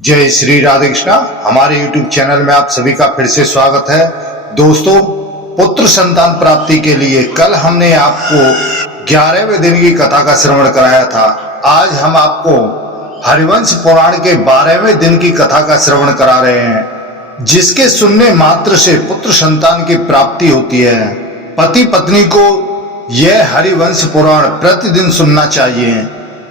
जय श्री राधे कृष्णा। हमारे YouTube channel में आप सभी का फिर से स्वागत है। दोस्तों, पुत्र संतान प्राप्ति के लिए कल हमने आपको 11वें दिन की कथा का श्रवण कराया था। आज हम आपको हरिवंश पुराण के 12वें दिन की कथा का श्रवण करा रहे हैं, जिसके सुनने मात्र से पुत्र संतान की प्राप्ति होती है। पति पत्नी को यह हरिवंश पुराण प्रतिदिन सुनना चाहिए।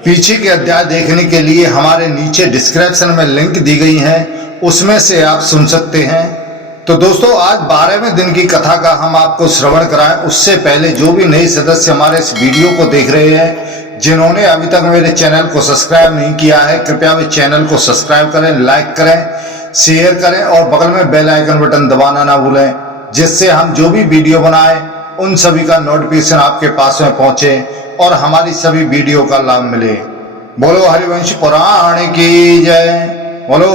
पीछे के अध्याय देखने के लिए हमारे नीचे डिस्क्रिप्शन में लिंक दी गई है, उसमें से आप सुन सकते हैं। तो दोस्तों, आज 12वें दिन की कथा का हम आपको श्रवण कराएं। उससे पहले जो भी नए सदस्य हमारे इस वीडियो को देख रहे हैं, जिन्होंने अभी तक मेरे चैनल को सब्सक्राइब नहीं किया है, कृपया वे चैनल को सब्सक्राइब करें, लाइक करें, शेयर करें और बगल में बेल आइकन बटन दबाना ना भूलें, जिससे हम जो भी वीडियो बनाए उन सभी का नोटिफिकेशन आपके पास में पहुंचे और हमारी सभी वीडियो का लाभ मिले। बोलो हरिवंश पुराण की जय, बोलो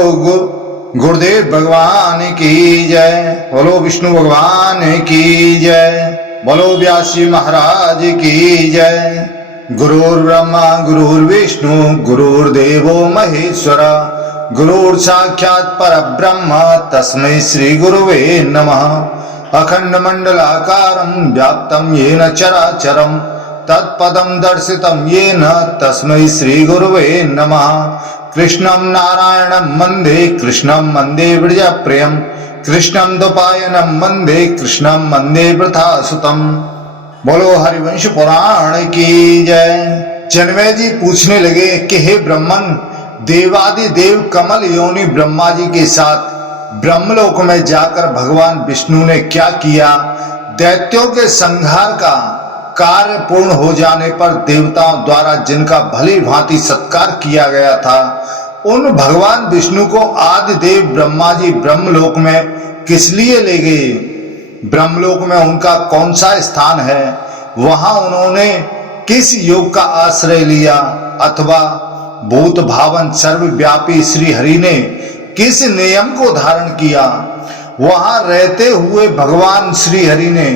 गुरुदेव भगवान की जय, बोलो विष्णु भगवान की जय, बोलो व्यास जी महाराज की जय। गुरुर्ब्रह्मा गुरुर्विष्णु गुरुर्देवो महेश्वर, गुरुर् साक्षात् परब्रह्म तस्मै श्री गुरुवे नमः। अखंड मंडलाकारं व्याप्तं येन चराचरं तत्पदं दर्शितं येन तस्मै श्री गुरुवे नमः। कृष्णं नारायणं वन्दे कृष्णं वन्दे व्रजप्रियं, कृष्णं द्वैपायनं वन्दे कृष्णं वन्दे वृथासुतं। बोलो हरिवंश पुराण की जय। जनमेजय जी पूछने लगे कि हे ब्रह्मन, देवादि देव कमल योनि ब्रह्मा जी के साथ ब्रह्मलोक में जाकर भगवान विष्णु ने क्या किया? दैत्यों के संहार का कार्य पूर्ण हो जाने पर देवताओं द्वारा जिनका भली भांति सत्कार किया गया था, उन भगवान विष्णु को आदि देव ब्रह्मा जी ब्रह्मलोक में किस लिए ले गए? ब्रह्मलोक में उनका कौन सा स्थान है? वहां उन्होंने किस योग का आश्रय लिया? अथवा भूत भावन सर्वव्यापी श्री हरि ने किस नियम को धारण किया? वहां रहते हुए भगवान श्री हरि ने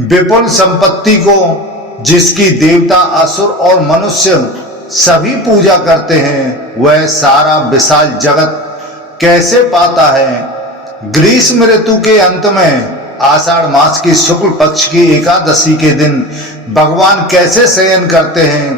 विपुल संपत्ति को, जिसकी देवता असुर और मनुष्य सभी पूजा करते हैं, वह सारा विशाल जगत कैसे पाता है? ग्रीष्म ऋतु के अंत में आषाढ़ मास की शुक्ल पक्ष की एकादशी के दिन भगवान कैसे शयन करते हैं?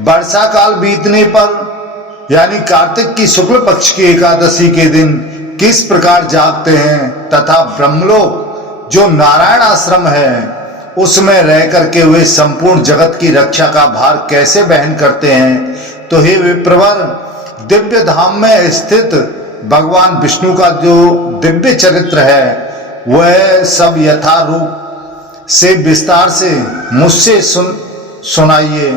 वर्षा काल बीतने पर यानी कार्तिक की शुक्ल पक्ष की एकादशी के दिन किस प्रकार जागते हैं? तथा ब्रह्मलोक जो नारायण आश्रम है, उसमें रह करके वे संपूर्ण जगत की रक्षा का भार कैसे वहन करते हैं? तो हे विप्रवर, दिव्य धाम में स्थित भगवान विष्णु का जो दिव्य चरित्र है, वह सब यथारूप से विस्तार से मुझसे सुनाइए।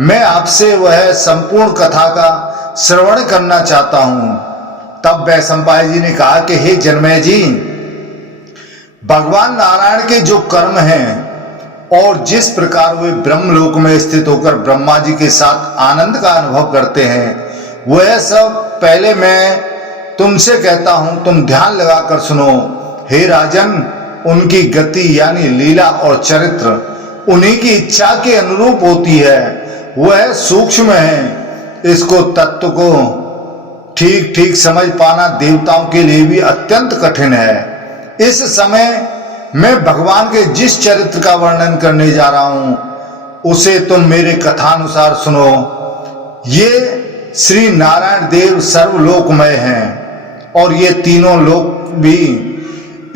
मैं आपसे वह संपूर्ण कथा का श्रवण करना चाहता हूं। तब वैशंपायन जी ने कहा कि हे जनमेजय जी, भगवान नारायण के जो कर्म हैं और जिस प्रकार वे ब्रह्मलोक में स्थित होकर ब्रह्मा जी के साथ आनंद का अनुभव करते हैं, वह सब पहले मैं तुमसे कहता हूं, तुम ध्यान लगाकर सुनो। हे राजन, उनकी गति यानी लीला और चरित्र उन्हीं की इच्छा के अनुरूप होती है। वह सूक्ष्म है, इसको तत्व को ठीक ठीक समझ पाना देवताओं के लिए भी अत्यंत कठिन है। इस समय मैं भगवान के जिस चरित्र का वर्णन करने जा रहा हूं, उसे तुम मेरे कथानुसार सुनो। ये श्री नारायण देव सर्वलोकमय हैं और ये तीनों लोक भी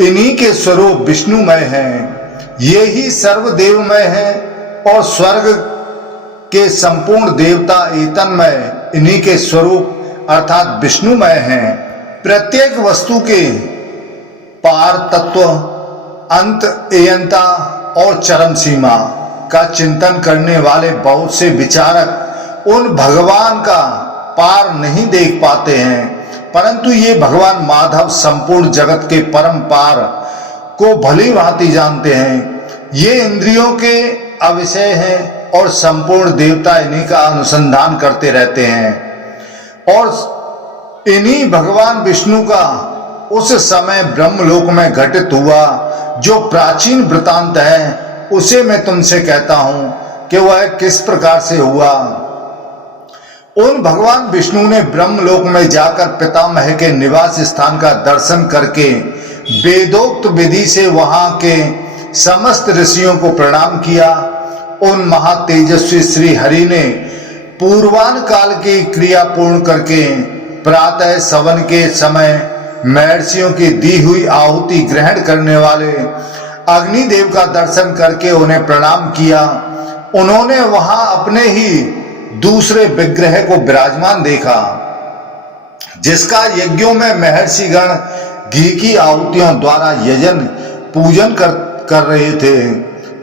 इन्हीं के स्वरूप विष्णुमय हैं। ये ही सर्वदेवमय हैं और स्वर्ग के संपूर्ण देवता एतन्मय इन्हीं के स्वरूप अर्थात विष्णुमय हैं। प्रत्येक वस्तु के पार तत्व, अंत, अयंता और चरम सीमा का चिंतन करने वाले बहुत से विचारक उन भगवान का पार नहीं देख पाते हैं, परंतु ये भगवान माधव संपूर्ण जगत के परम पार को भली भांति जानते हैं। ये इंद्रियों के अविषय हैं और संपूर्ण देवता इन्हीं का अनुसंधान करते रहते हैं। और इन्हीं भगवान विष्णु का उस समय ब्रह्मलोक में घटित हुआ जो प्राचीन वृतांत है, उसे मैं तुमसे कहता हूं कि वह किस प्रकार से हुआ। उन भगवान विष्णु ने ब्रह्मलोक में जाकर पितामह के निवास स्थान का दर्शन करके वेदोक्त विधि से वहां के समस्त ऋषियों को प्रणाम किया। उन महातेजस्वी श्री हरि ने पूर्वान काल की क्रिया पूर्ण करके प्रातः सवन के समय महर्षियों की दी हुई आहुति ग्रहण करने वाले अग्निदेव का दर्शन करके उन्हें प्रणाम किया। उन्होंने वहां अपने ही दूसरे विग्रह को विराजमान देखा, जिसका यज्ञों में महर्षिगण घी की आहुतियों द्वारा यजन पूजन कर रहे थे।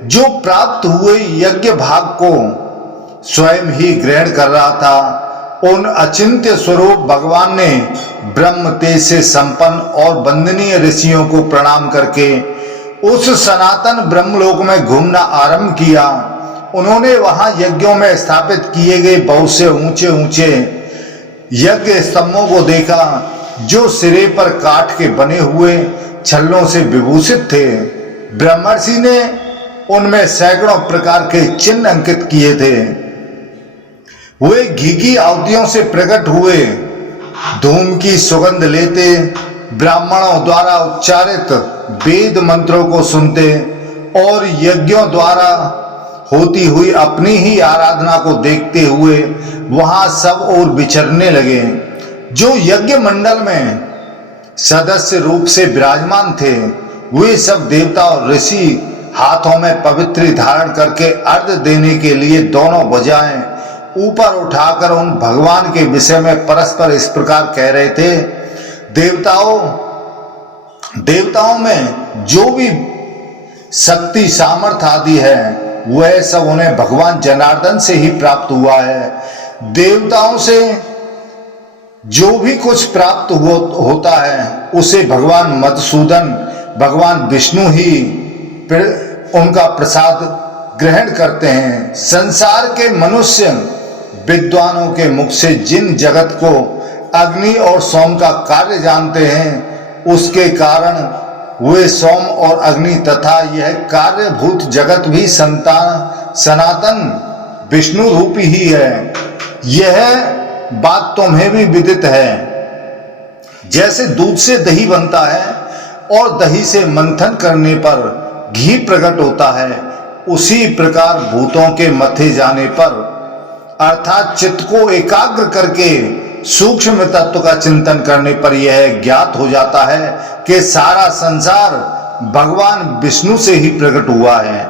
जो प्राप्त हुए यज्ञ भाग को स्वयं ही ग्रहण कर रहा था। उन अचिंत्य स्वरूप भगवान ने ब्रह्म तेज से संपन्न और वंदनीय ऋषियों को प्रणाम करके उस सनातन ब्रह्मलोक में घूमना आरंभ किया। उन्होंने वहां यज्ञों में स्थापित किए गए बहुत से ऊंचे ऊंचे यज्ञ स्तंभों को देखा, जो सिरे पर काठ के बने हुए छल्लों से विभूषित थे। ब्रह्मर्षि ने उनमें सैकड़ों प्रकार के चिन्ह अंकित किए थे। वे घी की आहुतियों से प्रकट हुए धूम की सुगंध लेते, ब्राह्मणों द्वारा उच्चारित वेद मंत्रों को सुनते और यज्ञों द्वारा होती हुई अपनी ही आराधना को देखते हुए वहां सब ओर विचरने लगे। जो यज्ञ मंडल में सदस्य रूप से विराजमान थे, वे सब देवता और ऋषि हाथों में पवित्र धारण करके अर्घ देने के लिए दोनों भुजाएं ऊपर उठाकर उन भगवान के विषय में परस्पर इस प्रकार कह रहे थे। देवताओं में जो भी शक्ति सामर्थ्य आदि है, वह सब उन्हें भगवान जनार्दन से ही प्राप्त हुआ है। देवताओं से जो भी कुछ प्राप्त होता है, उसे भगवान मधुसूदन भगवान विष्णु ही उनका प्रसाद ग्रहण करते हैं। संसार के मनुष्य विद्वानों के मुख से जिन जगत को अग्नि और सोम का कार्य जानते हैं, उसके कारण वे सोम और अग्नि तथा यह कार्यभूत जगत भी सनातन विष्णु रूपी ही है। यह बात तुम्हें भी विदित है। जैसे दूध से दही बनता है और दही से मंथन करने पर घी प्रकट होता है, उसी प्रकार भूतों के मथे जाने पर अर्थात चित्त को एकाग्र करके सूक्ष्म तत्व का चिंतन करने पर यह ज्ञात हो जाता है कि सारा संसार भगवान विष्णु से ही प्रकट हुआ है।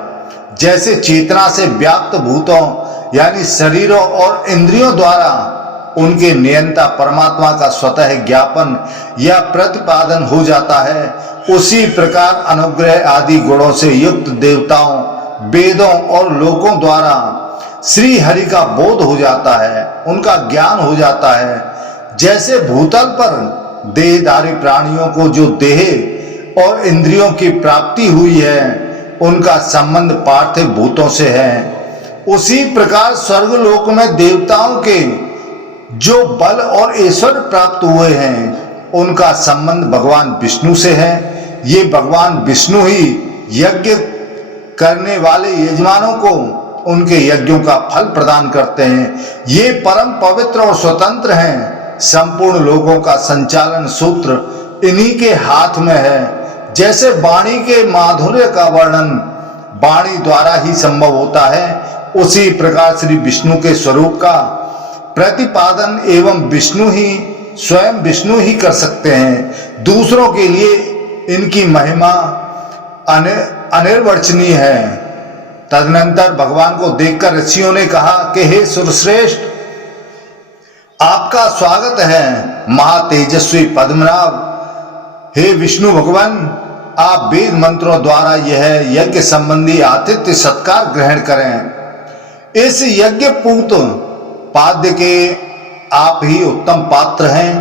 जैसे चेतना से व्याप्त भूतों यानी शरीरों और इंद्रियों द्वारा उनके नियंता परमात्मा का स्वतः ज्ञापन या प्रतिपादन हो जाता है, उसी प्रकार अनुग्रह आदि गुणों से युक्त देवताओं, वेदों और लोकों द्वारा श्री हरि का बोध हो जाता है, उनका ज्ञान हो जाता है। जैसे भूतल पर देहधारी प्राणियों को जो देह और इंद्रियों की प्राप्ति हुई है, उनका संबंध पार्थिव भूतों से है, उसी प्रकार स्वर्गलोक में देवताओं के जो बल और ऐश्वर्य प्राप्त हुए हैं, उनका संबंध भगवान विष्णु से है। ये भगवान विष्णु ही यज्ञ करने वाले यजमानों को उनके यज्ञों का फल प्रदान करते हैं। ये परम पवित्र और स्वतंत्र हैं। संपूर्ण लोगों का संचालन सूत्र इन्हीं के हाथ में है। जैसे वाणी के माधुर्य का वर्णन वाणी द्वारा ही संभव होता है, उसी प्रकार श्री विष्णु के स्वरूप का प्रतिपादन एवं विष्णु ही स्वयं विष्णु ही कर सकते हैं। दूसरों के लिए इनकी महिमा अनिर्वचनीय है। तदनंतर भगवान को देखकर ऋषियों ने कहा कि हे सुरश्रेष्ठ, आपका स्वागत है महातेजस्वी पद्मनाभ। हे विष्णु भगवान, आप वेद मंत्रों द्वारा यह यज्ञ संबंधी आतिथ्य सत्कार ग्रहण करें। इस यज्ञ पूत पाद्य के आप ही उत्तम पात्र हैं,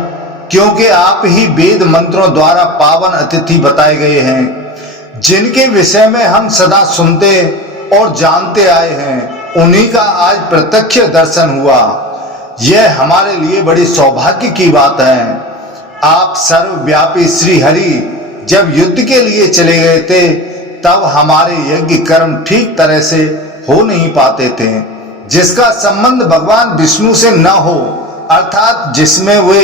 क्योंकि आप ही वेद मंत्रों द्वारा पावन अतिथि बताए गए हैं। जिनके विषय में हम सदा सुनते और जानते आए हैं, उन्हीं का आज प्रत्यक्ष दर्शन हुआ। यह हमारे लिए बड़ी सौभाग्य की बात है। आप सर्वव्यापी श्री हरि जब युद्ध के लिए चले गए थे, तब हमारे यज्ञ कर्म ठीक तरह से हो नहीं पाते थे। जिसका संबंध भगवान विष्णु से न हो, अर्थात जिसमें वे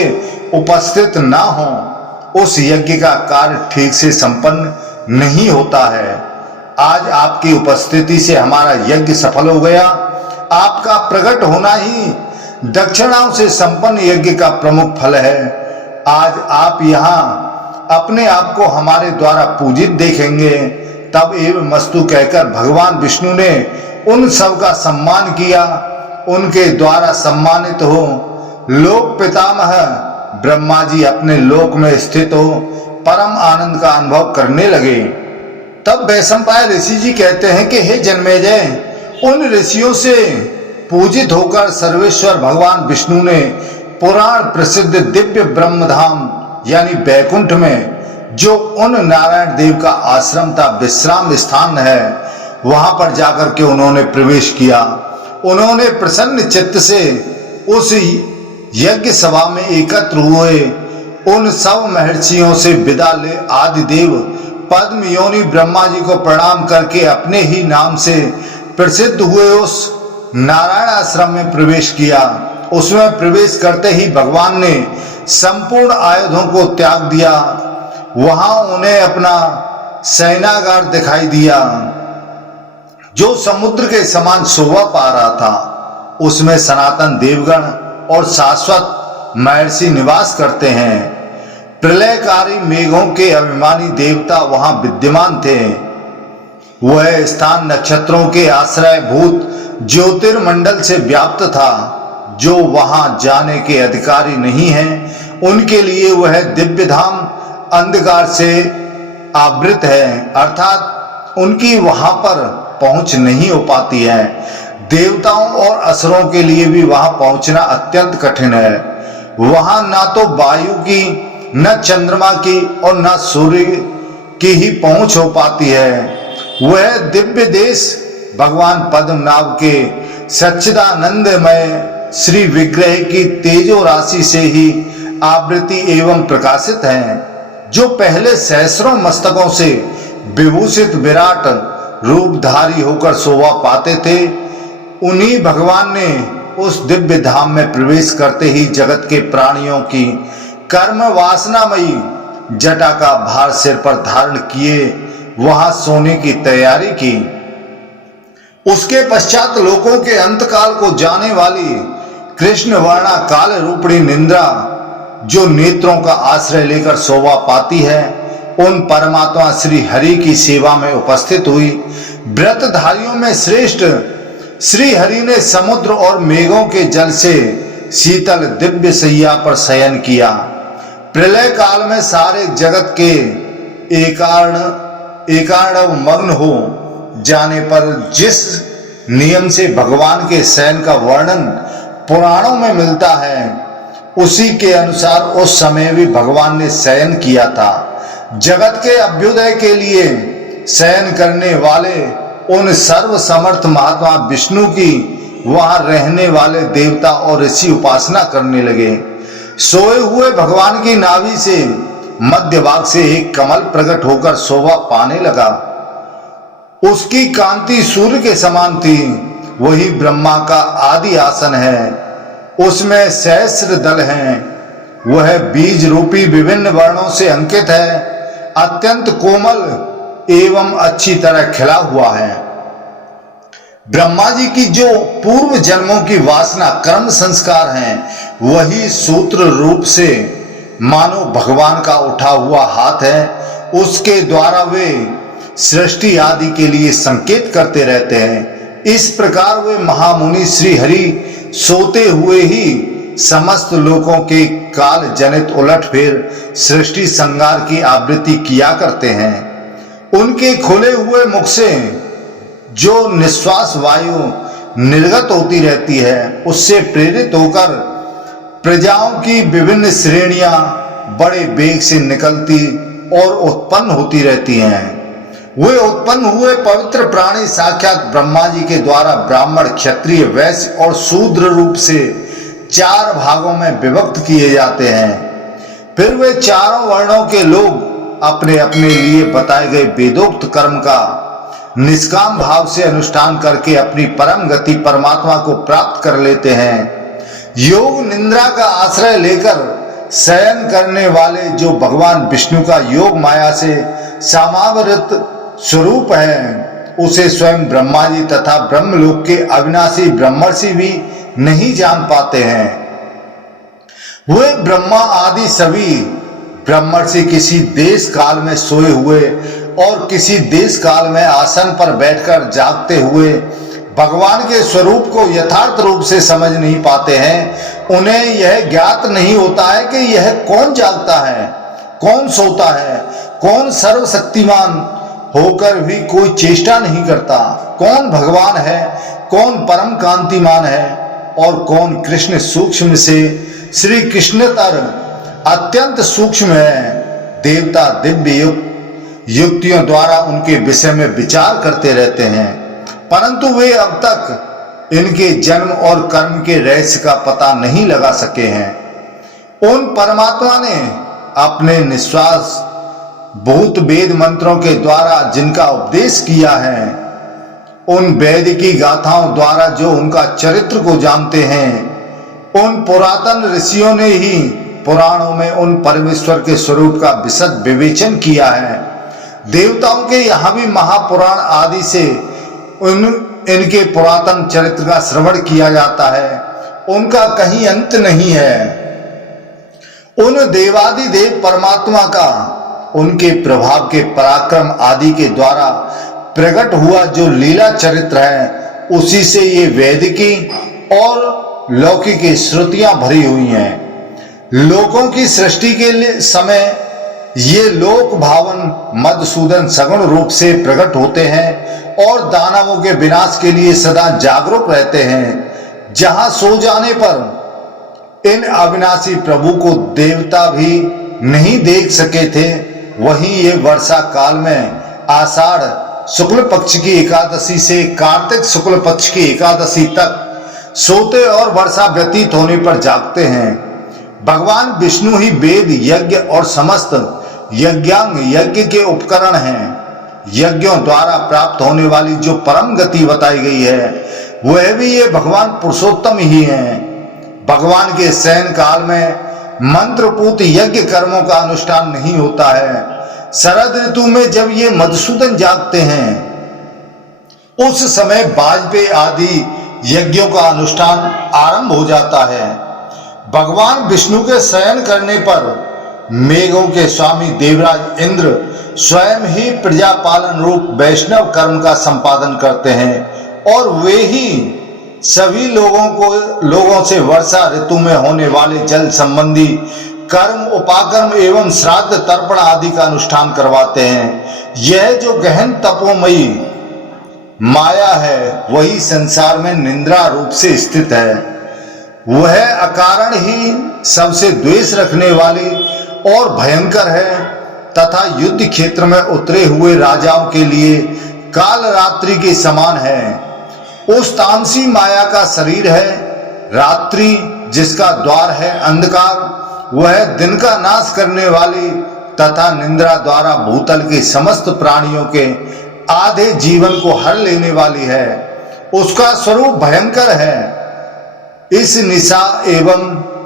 उपस्थित ना हो, उस यज्ञ का कार्य ठीक से संपन्न नहीं होता है। आज आपकी उपस्थिति से हमारा यज्ञ सफल हो गया। आपका प्रकट होना ही दक्षिणाओं से संपन्न यज्ञ का प्रमुख फल है। आज आप यहाँ अपने आप को हमारे द्वारा पूजित देखेंगे। तब एवं मस्तु कहकर भगवान विष्णु ने उन सब का सम्मान किया। उनके द्वारा सम्मानित हो लोक पितामह ब्रह्मा जी अपने लोक में स्थित हो परम आनंद का अनुभव करने लगे। तब वैशंपायन ऋषि जी कहते हैं कि हे जन्मेजय, उन ऋषियों से पूजित होकर सर्वेश्वर भगवान विष्णु ने पुराण प्रसिद्ध दिव्य ब्रह्मधाम यानी बैकुंठ में, जो उन नारायण देव का आश्रम था, विश्राम स्थान है, वहां पर जाकर के उन्होंने प्रवेश किया। उन्होंने प्रसन्न चित्त से उस यज्ञ सभा में एकत्र हुए उन सब महर्षियों से विदा ले आदिदेव पद्म योनि ब्रह्मा जी को प्रणाम करके अपने ही नाम से प्रसिद्ध हुए उस नारायण आश्रम में प्रवेश किया। उसमें प्रवेश करते ही भगवान ने संपूर्ण आयुधों को त्याग दिया। वहां उन्हें अपना शयनागार दिखाई दिया, जो समुद्र के समान शोभा पा रहा था। उसमें सनातन देवगण और शाश्वत महर्षि निवास करते हैं। प्रलयकारी मेघों के अभिमानी देवता वहां विद्यमान थे। वह स्थान नक्षत्रों के आश्रय भूत ज्योतिर्मंडल से व्याप्त था। जो वहां जाने के अधिकारी नहीं हैं, उनके लिए वह दिव्य धाम अंधकार से आवृत है, अर्थात उनकी वहां पर पहुंच नहीं हो पाती है। देवताओं और असुरों के लिए भी वहां पहुंचना अत्यंत कठिन है। वहां ना तो वायु की, न चंद्रमा की और न सूर्य की ही पहुंच हो पाती है। वह दिव्य देश भगवान पद्मनाभ के सच्चिदानंदमय श्री विग्रह की तेजो राशि से ही आवृत्ति एवं प्रकाशित है, जो पहले सहस्रों मस्तकों से विभूषित विराट रूपधारी होकर शोभा पाते थे। उन्हीं भगवान ने उस दिव्य धाम में प्रवेश करते ही जगत के प्राणियों की कर्म वासनामयी जटा का भार सिर पर धारण किए वहां सोने की तैयारी की। उसके पश्चात लोकों के अंतकाल को जाने वाली कृष्ण वर्णा काल रूपणी निंद्रा, जो नेत्रों का आश्रय लेकर शोभा पाती है, उन परमात्मा श्री हरि की सेवा में उपस्थित हुई। व्रतधारियों में श्रेष्ठ श्री हरि ने समुद्र और मेघों के जल से शीतल दिव्य सैया पर शयन किया। प्रलय काल में सारे जगत के एकार्णव मग्न हो जाने पर जिस नियम से भगवान के शयन का वर्णन पुराणों में मिलता है, उसी के अनुसार उस समय भी भगवान ने शयन किया था। जगत के अभ्युदय के लिए शयन करने वाले उन सर्व समर्थ महात्मा विष्णु की वहां रहने वाले देवता और ऋषि उपासना करने लगे। सोए हुए भगवान की नाभि से मध्य भाग से एक कमल प्रकट होकर शोभा पाने लगा। उसकी कांति सूर्य के समान थी। वही ब्रह्मा का आदि आसन है। उसमें सहस्र दल हैं। वह बीज रूपी विभिन्न वर्णों से अंकित है। अत्यंत कोमल एवं अच्छी तरह खिला हुआ है। ब्रह्मा जी की जो पूर्व जन्मों की वासना कर्म संस्कार हैं, वही सूत्र रूप से मानो भगवान का उठा हुआ हाथ है। उसके द्वारा वे सृष्टि आदि के लिए संकेत करते रहते हैं। इस प्रकार वे महामुनि श्री हरि सोते हुए ही समस्त लोकों के काल जनित उलटफेर सृष्टि संहार की आवृत्ति किया करते हैं। उनके खुले हुए मुख से जो निश्वास वायु निर्गत होती रहती है, उससे प्रेरित होकर प्रजाओं की विभिन्न श्रेणियां बड़े वेग से निकलती और उत्पन्न होती रहती हैं। वे उत्पन्न हुए पवित्र प्राणी साक्षात ब्रह्मा जी के द्वारा ब्राह्मण, क्षत्रिय, वैश्य और शूद्र रूप से 4 भागों में विभक्त किए जाते हैं। फिर वे चारों वर्णों के लोग अपने अपने लिए बताए गए वेदोक्त कर्म का निष्काम भाव से अनुष्ठान करके अपनी परम गति परमात्मा को प्राप्त कर लेते हैं। योग निद्रा का आश्रय लेकर शयन करने वाले जो भगवान विष्णु का योग माया से समावृत स्वरूप है, उसे स्वयं ब्रह्मा जी तथा ब्रह्मलोक के अविनाशी ब्रह्मर्षि भी नहीं जान पाते हैं। वे ब्रह्मा आदि सभी ब्रह्मर्षि किसी देश काल में सोए हुए और किसी देश काल में आसन पर बैठकर जागते हुए भगवान के स्वरूप को यथार्थ रूप से समझ नहीं पाते हैं। उन्हें यह ज्ञात नहीं होता है कि यह कौन जागता है, कौन सोता है, कौन सर्वशक्तिमान होकर भी कोई चेष्टा नहीं करता, कौन भगवान है, कौन परम कांतिमान है और कौन कृष्ण सूक्ष्म से श्री कृष्णतर अत्यंत सूक्ष्म है। देवता दिव्य युक्तियों द्वारा उनके विषय में विचार करते रहते हैं, परंतु वे अब तक इनके जन्म और कर्म के रहस्य का पता नहीं लगा सके हैं। उन परमात्मा ने अपने निश्वास भूत वेद मंत्रों के द्वारा जिनका उपदेश किया है, उन वैदिकी गाथाओं द्वारा जो उनका चरित्र को जानते हैं, उन पुरातन ऋषियों ने ही पुराणों में उन परमेश्वर के स्वरूप का विशद विवेचन किया है। देवताओं के यहाँ भी महापुराण आदि से इनके पुरातन चरित्र का श्रवण किया जाता है, उनका कहीं अंत नहीं है। उन देवादिदेव परमात्मा का उनके प्रभाव के पराक्रम आदि के द्वारा प्रकट हुआ जो लीला चरित्र है, उसी से ये वैदिकी और लौकिक श्रुतियां भरी हुई हैं। लोकों की सृष्टि के समय ये लोक भावन मधुसूदन सगुण रूप से प्रकट होते हैं और दानवों के विनाश के लिए सदा जागरूक रहते हैं। जहां सो जाने पर इन अविनाशी प्रभु को देवता भी नहीं देख सके थे, वहीं ये वर्षा काल में आषाढ़ शुक्ल पक्ष की एकादशी से कार्तिक शुक्ल पक्ष की एकादशी तक सोते और वर्षा व्यतीत होने पर जागते हैं। भगवान विष्णु ही वेद यज्ञ और समस्त यज्ञांग यज्ञ के उपकरण हैं। यज्ञों द्वारा प्राप्त होने वाली जो परम गति बताई गई है, वह भी ये भगवान पुरुषोत्तम ही हैं। भगवान के शयन काल में मंत्रपूत यज्ञ कर्मों का अनुष्ठान नहीं होता है। शरद ऋतु में जब ये मधुसूदन जागते हैं, उस समय वाजपेयी आदि यज्ञों का अनुष्ठान आरंभ हो जाता है। भगवान विष्णु के शयन करने पर मेघों के स्वामी देवराज इंद्र स्वयं ही प्रजापालन रूप वैष्णव कर्म का संपादन करते हैं और वे ही सभी लोगों से वर्षा ऋतु में होने वाले जल संबंधी कर्म, उपाकर्म एवं श्राद्ध तर्पण आदि का अनुष्ठान करवाते हैं। यह जो गहन तपोमयी माया है, वही संसार में निद्रा रूप से स्थित है। वह अकारण ही सबसे द्वेष रखने वाली और भयंकर है तथा युद्ध क्षेत्र में उतरे हुए राजाओं के लिए काल रात्रि के समान है। उस तामसी माया का शरीर है रात्रि, जिसका द्वार है अंधकार। वह दिन का नाश करने वाली तथा निद्रा द्वारा भूतल के समस्त प्राणियों के आधे जीवन को हर लेने वाली है। उसका स्वरूप भयंकर है। इस निशा एवं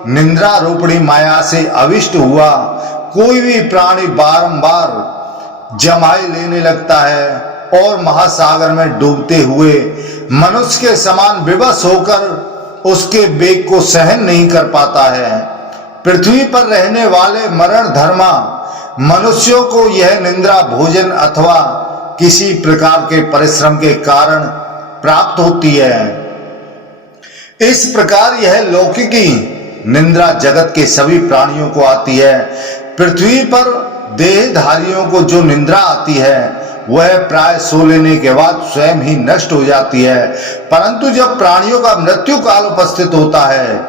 निद्रा रूपणी माया से अविष्ट हुआ कोई भी प्राणी बारंबार जमाई लेने लगता है और महासागर में डूबते हुए मनुष्य के समान विवश होकर उसके वेग को सहन नहीं कर पाता है। पृथ्वी पर रहने वाले मरण धर्मा मनुष्यों को यह निद्रा भोजन अथवा किसी प्रकार के परिश्रम के कारण प्राप्त होती है। इस प्रकार यह लौकिकी निद्रा जगत के सभी प्राणियों को आती है। पृथ्वी पर देहधारियों को जो निद्रा आती है, वह प्राय सो लेने के बाद स्वयं ही नष्ट हो जाती है, परंतु जब प्राणियों का मृत्यु काल उपस्थित होता है,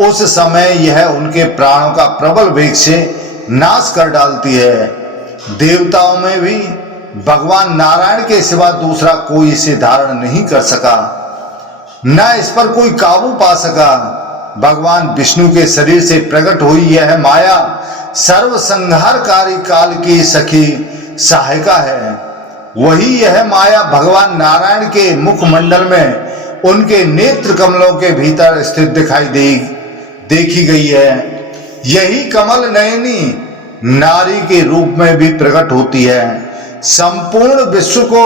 उस समय यह उनके प्राणों का प्रबल वेग से नाश कर डालती है। देवताओं में भी भगवान नारायण के सिवा दूसरा कोई इसे धारण नहीं कर सका, न इस पर कोई काबू पा सका। भगवान विष्णु के शरीर से प्रकट हुई यह माया सर्वसंहारकारी काल की सखी सहायिका है। वही यह माया भगवान नारायण के मुखमंडल में उनके नेत्र कमलों के भीतर स्थित दिखाई देखी गई है। यही कमल नयनी नारी के रूप में भी प्रकट होती है। संपूर्ण विश्व को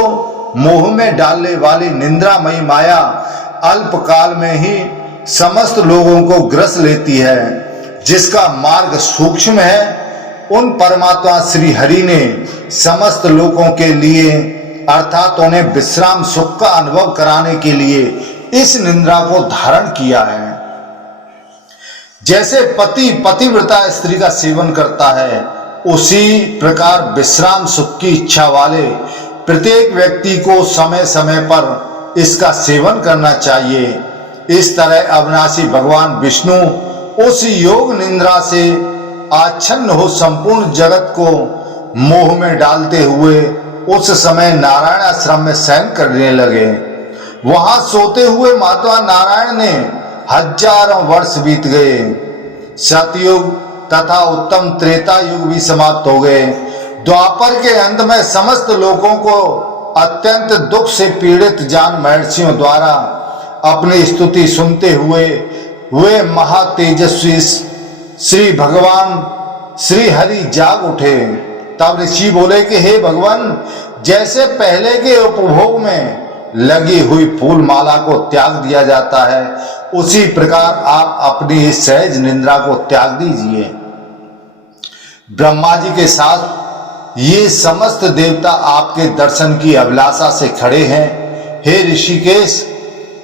मोह में डालने वाली निंद्रामयी माया अल्पकाल में ही समस्त लोगों को ग्रस लेती है। जिसका मार्ग सूक्ष्म है, उन परमात्मा श्री हरि ने समस्त लोगों के लिए अर्थात उन्हें विश्राम सुख का अनुभव कराने के लिए इस निंद्रा को धारण किया है। जैसे पति पतिव्रता स्त्री का सेवन करता है, उसी प्रकार विश्राम सुख की इच्छा वाले प्रत्येक व्यक्ति को समय समय पर इसका सेवन करना चाहिए। इस तरह अविनाशी भगवान विष्णु उस योग निंद्रा से आच्छन्न हो संपूर्ण जगत को मोह में डालते हुए उस समय नारायण आश्रम में शयन करने लगे। वहां सोते हुए महात्मा नारायण ने हजारों वर्ष बीत गए। सतयुग तथा उत्तम त्रेता युग भी समाप्त हो गए। द्वापर के अंत में समस्त लोगों को अत्यंत दुख से पीड़ित जान महर्षियों द्वारा अपनी स्तुति सुनते हुए वे महातेजस्वी श्री भगवान श्री हरि जाग उठे। तब ऋषि बोले कि हे भगवान, जैसे पहले के उपभोग में लगी हुई फूल माला को त्याग दिया जाता है, उसी प्रकार आप अपनी इस सहज निंद्रा को त्याग दीजिए। ब्रह्मा जी के साथ ये समस्त देवता आपके दर्शन की अभिलाषा से खड़े हैं। हे ऋषिकेश,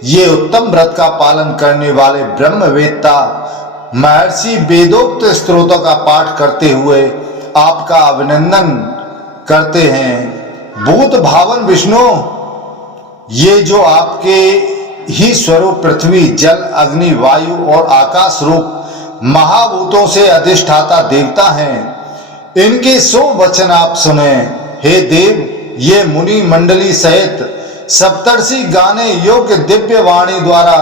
ये उत्तम व्रत का पालन करने वाले ब्रह्मवेत्ता महर्षि वेदोक्त स्त्रोतों का पाठ करते हुए आपका अभिनंदन करते हैं। भूत भावन विष्णु, ये जो आपके ही स्वरूप पृथ्वी जल अग्नि वायु और आकाश रूप महाभूतों से अधिष्ठाता देवता हैं, इनके 100 वचन आप सुने। हे देव, ये मुनि मंडली सहित सप्तर्षि गाने योग्य दिव्य वाणी द्वारा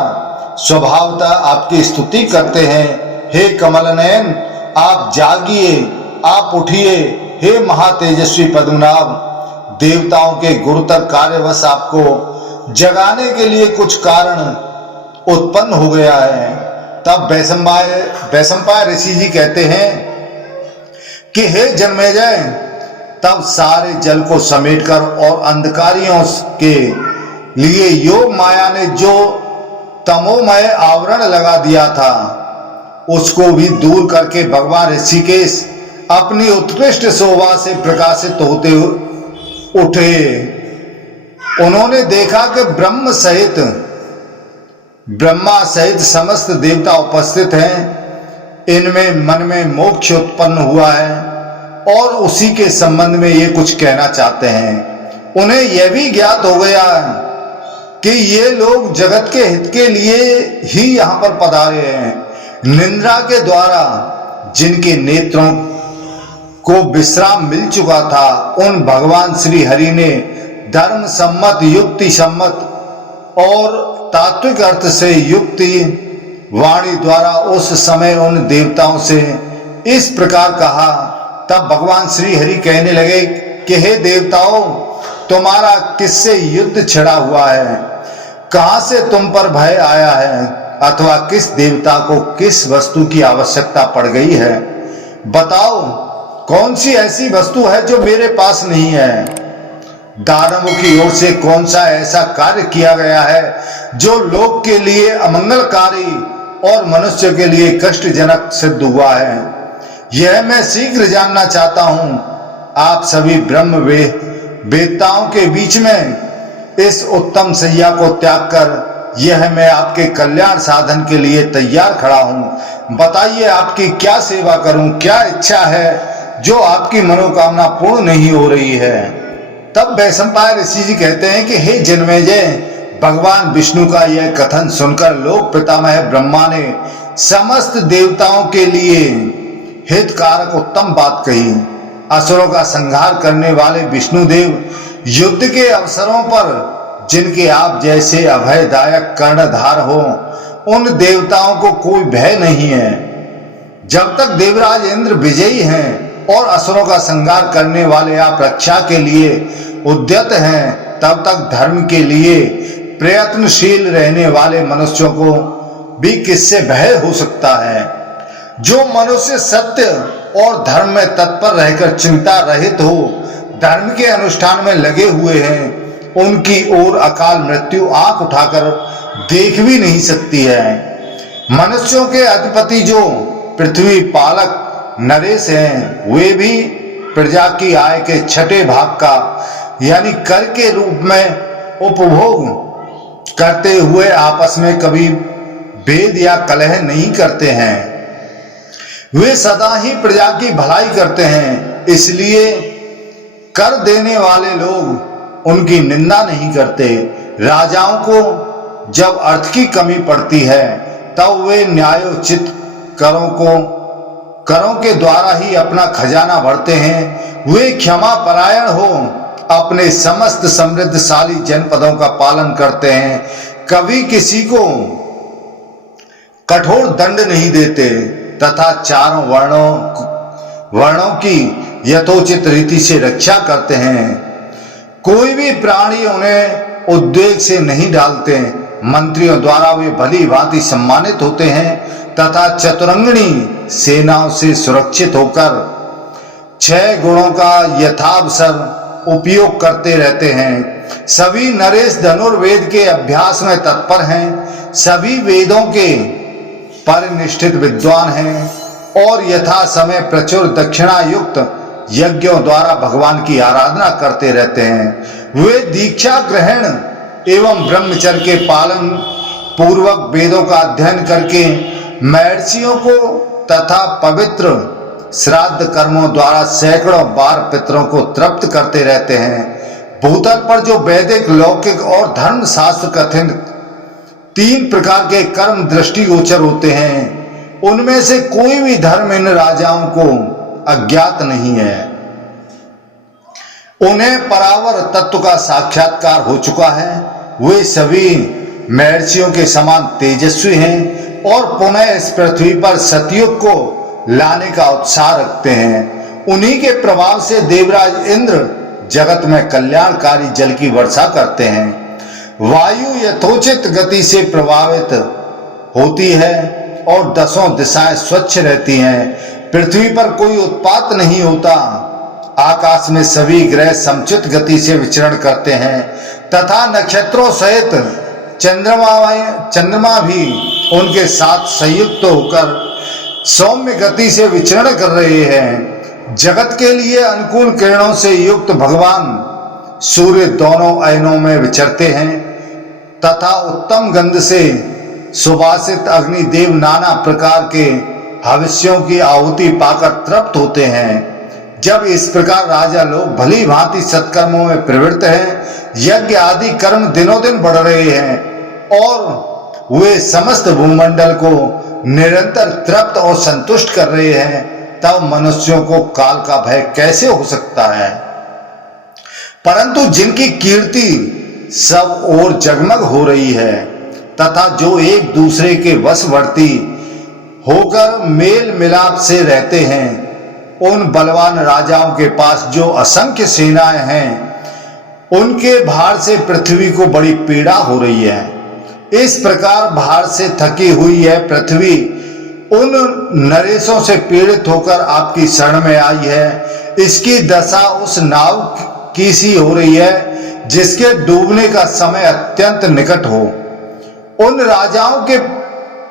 स्वभावतः आपकी स्तुति करते हैं। हे कमल नयन, आप जागिए, आप उठिए। हे महातेजस्वी पद्मनाभ, देवताओं के गुरुतर कार्यवश आपको जगाने के लिए कुछ कारण उत्पन्न हो गया है। तब वैशंपायन ऋषि जी कहते हैं कि हे जन्मेजय, तब सारे जल को समेटकर और अंधकारियों के लिए योग माया ने जो तमोमय आवरण लगा दिया था, उसको भी दूर करके भगवान ऋषिकेश अपनी उत्कृष्ट शोभा से प्रकाशित होते उठे। उन्होंने देखा कि ब्रह्मा सहित समस्त देवता उपस्थित हैं। इनमें मन में मोक्ष उत्पन्न हुआ है और उसी के संबंध में ये कुछ कहना चाहते हैं। उन्हें यह भी ज्ञात हो गया कि ये लोग जगत के हित के लिए ही यहाँ पर पधारे हैं। निंद्रा के द्वारा जिनके नेत्रों को विश्राम मिल चुका था, उन भगवान श्री हरि ने धर्म सम्मत, युक्ति सम्मत और तात्विक अर्थ से युक्ति वाणी द्वारा उस समय उन देवताओं से इस प्रकार कहा। तब भगवान श्री हरि कहने लगे कि हे देवताओं, तुम्हारा किससे युद्ध छिड़ा हुआ है? कहां से तुम पर भय आया है? अथवा किस देवता को किस वस्तु की आवश्यकता पड़ गई है? बताओ, कौन सी ऐसी वस्तु है जो मेरे पास नहीं है? दानवों की ओर से कौन सा ऐसा कार्य किया गया है जो लोक के लिए अमंगलकारी और मनुष्य के लिए कष्टजनक सिद्ध हुआ है? यह मैं शीघ्र जानना चाहता हूं। आप सभी ब्रह्म वेत्ताओं के बीच में इस उत्तम सैया को त्याग कर यह मैं आपके कल्याण साधन के लिए तैयार खड़ा हूं। बताइए, आपकी क्या सेवा करूं? क्या इच्छा है जो आपकी मनोकामना पूर्ण नहीं हो रही है? तब वैशंपायन ऋषि जी कहते हैं कि हे जन्मेजय, भगवान विष्णु का यह कथन सुनकर लोक पितामह ब्रह्मा ने समस्त देवताओं के लिए हितकारक उत्तम बात कही। असुरों का संहार करने वाले विष्णुदेव युद्ध के अवसरों पर जिनके आप जैसे अभयदायक कर्णधार हो, उन देवताओं को कोई भय नहीं है। जब तक देवराज इंद्र विजयी हैं और असुरों का संहार करने वाले आप रक्षा के लिए उद्यत हैं, तब तक धर्म के लिए प्रयत्नशील रहने वाले मनुष्यों को भी किससे भय हो सकता है। जो मनुष्य सत्य और धर्म में तत्पर रहकर चिंता रहित हो धर्म के अनुष्ठान में लगे हुए हैं, उनकी ओर अकाल मृत्यु आंख उठाकर देख भी नहीं सकती है। मनुष्यों के अधिपति जो पृथ्वी पालक नरेश हैं, वे भी प्रजा की आय के छठे भाग का यानी कर के रूप में उपभोग करते हुए आपस में कभी भेद या कलह नहीं करते हैं। वे सदा ही प्रजा की भलाई करते हैं, इसलिए कर देने वाले लोग उनकी निंदा नहीं करते। राजाओं को जब अर्थ की कमी पड़ती है तब वे न्यायोचित करों के द्वारा ही अपना खजाना भरते हैं। वे क्षमा परायण हो अपने समस्त समृद्धशाली जनपदों का पालन करते हैं, कभी किसी को कठोर दंड नहीं देते तथा चारों वर्णों की यथोचित रीति से रक्षा करते हैं। कोई भी प्राणी उन्हें उद्वेग से नहीं डालते। मंत्रियों द्वारा वे भली भांति सम्मानित होते हैं तथा चतुरंगिणी सेनाओं से सुरक्षित होकर 6 गुणों का यथावसर उपयोग करते रहते हैं। सभी नरेश धनुर्वेद के अभ्यास में तत्पर हैं, सभी वेदों के परिनिष्ठित विद्वान हैं और यथा समय प्रचुर दक्षिणा युक्त यज्ञों द्वारा भगवान की आराधना करते रहते हैं। वे दीक्षा ग्रहण एवं ब्रह्मचर्य के पालन पूर्वक वेदों का अध्ययन करके महर्षियों को तथा पवित्र श्राद्ध कर्मों द्वारा सैकड़ों बार पितरों को तृप्त करते रहते हैं। भूतल पर जो वैदिक लौकिक और धर्म शास्त्र कथित 3 प्रकार के कर्म दृष्टिगोचर होते हैं, उनमें से कोई भी धर्म इन राजाओं को अज्ञात नहीं है। उन्हें परावर तत्व का साक्षात्कार हो चुका है। वे सभी महर्षियों के समान तेजस्वी हैं और पुनः इस पृथ्वी पर सतयुग को लाने का उत्साह रखते हैं। उन्हीं के प्रभाव से देवराज इंद्र जगत में कल्याणकारी जल की वर्षा करते हैं। वायु यथोचित गति से प्रभावित होती है और 10 दिशाएं स्वच्छ रहती हैं। पृथ्वी पर कोई उत्पात नहीं होता। आकाश में सभी ग्रह समुचित गति से विचरण करते हैं तथा नक्षत्रों सहित चंद्रमा भी उनके साथ संयुक्त होकर सौम्य गति से विचरण कर रहे हैं। जगत के लिए अनुकूल किरणों से युक्त भगवान सूर्य दोनों अयनों में विचरते हैं तथा उत्तम गंध से सुवासित अग्निदेव नाना प्रकार के भविष्यों की आहुति पाकर तृप्त होते हैं। जब इस प्रकार राजा लोग भली भांति सत्कर्मों में प्रवृत्त हैं, यज्ञ आदि कर्म दिनों दिन बढ़ रहे हैं और वे समस्त भूमंडल को निरंतर तृप्त और संतुष्ट कर रहे हैं, तब मनुष्यों को काल का भय कैसे हो सकता है। परंतु जिनकी कीर्ति सब ओर जगमग हो रही है तथा जो एक दूसरे के वशवर्ती होकर मेल मिलाप से रहते हैं, उन बलवान राजाओं के पास जो असंख्य सेनाएं हैं, उनके भार से पृथ्वी को बड़ी पीड़ा हो रही है। इस प्रकार भार से थकी हुई है पृथ्वी उन नरेशों से पीड़ित होकर आपकी शरण में आई है। इसकी दशा उस नाव की सी हो रही है जिसके डूबने का समय अत्यंत निकट हो। उन राजाओं के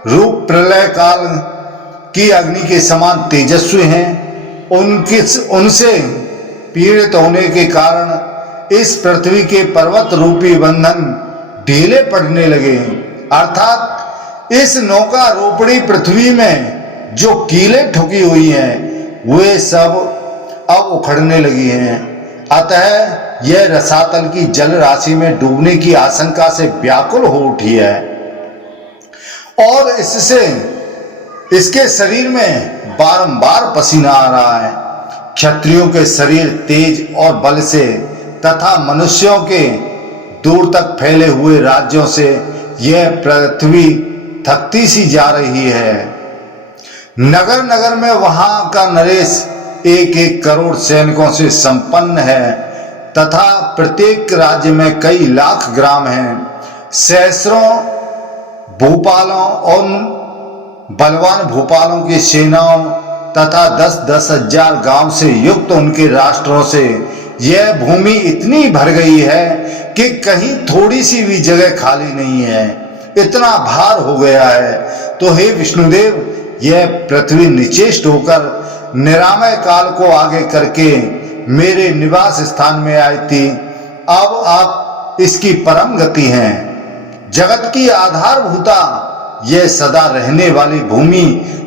रूप प्रलय काल की अग्नि के समान तेजस्वी हैं। उनसे पीड़ित होने के कारण इस पृथ्वी के पर्वत रूपी बंधन ढीले पड़ने लगे। अर्थात इस नौका रोपड़ी पृथ्वी में जो कीले ठुकी हुई हैं, वे सब अब उखड़ने लगी हैं। अतः यह रसातल की जल राशि में डूबने की आशंका से व्याकुल हो उठी है और इसके शरीर में बारंबार पसीना आ रहा है। क्षत्रियों के शरीर तेज और बल से तथा मनुष्यों के दूर तक फैले हुए राज्यों से यह पृथ्वी थकती सी जा रही है। नगर नगर में वहां का नरेश 1-1 करोड़ सैनिकों से संपन्न है तथा प्रत्येक राज्य में कई लाख ग्राम हैं। सहस्रों भूपालों और बलवान भूपालों की सेनाओं तथा 10-10 हजार गांव से युक्त उनके राष्ट्रों से यह भूमि इतनी भर गई है कि कहीं थोड़ी सी भी जगह खाली नहीं है, इतना भार हो गया है। तो हे विष्णुदेव, यह पृथ्वी निचेष्ट होकर निरामय काल को आगे करके मेरे निवास स्थान में आई थी। अब आप इसकी परम गति हैं, जगत की आधारभूता, यह सदा रहने वाली भूमि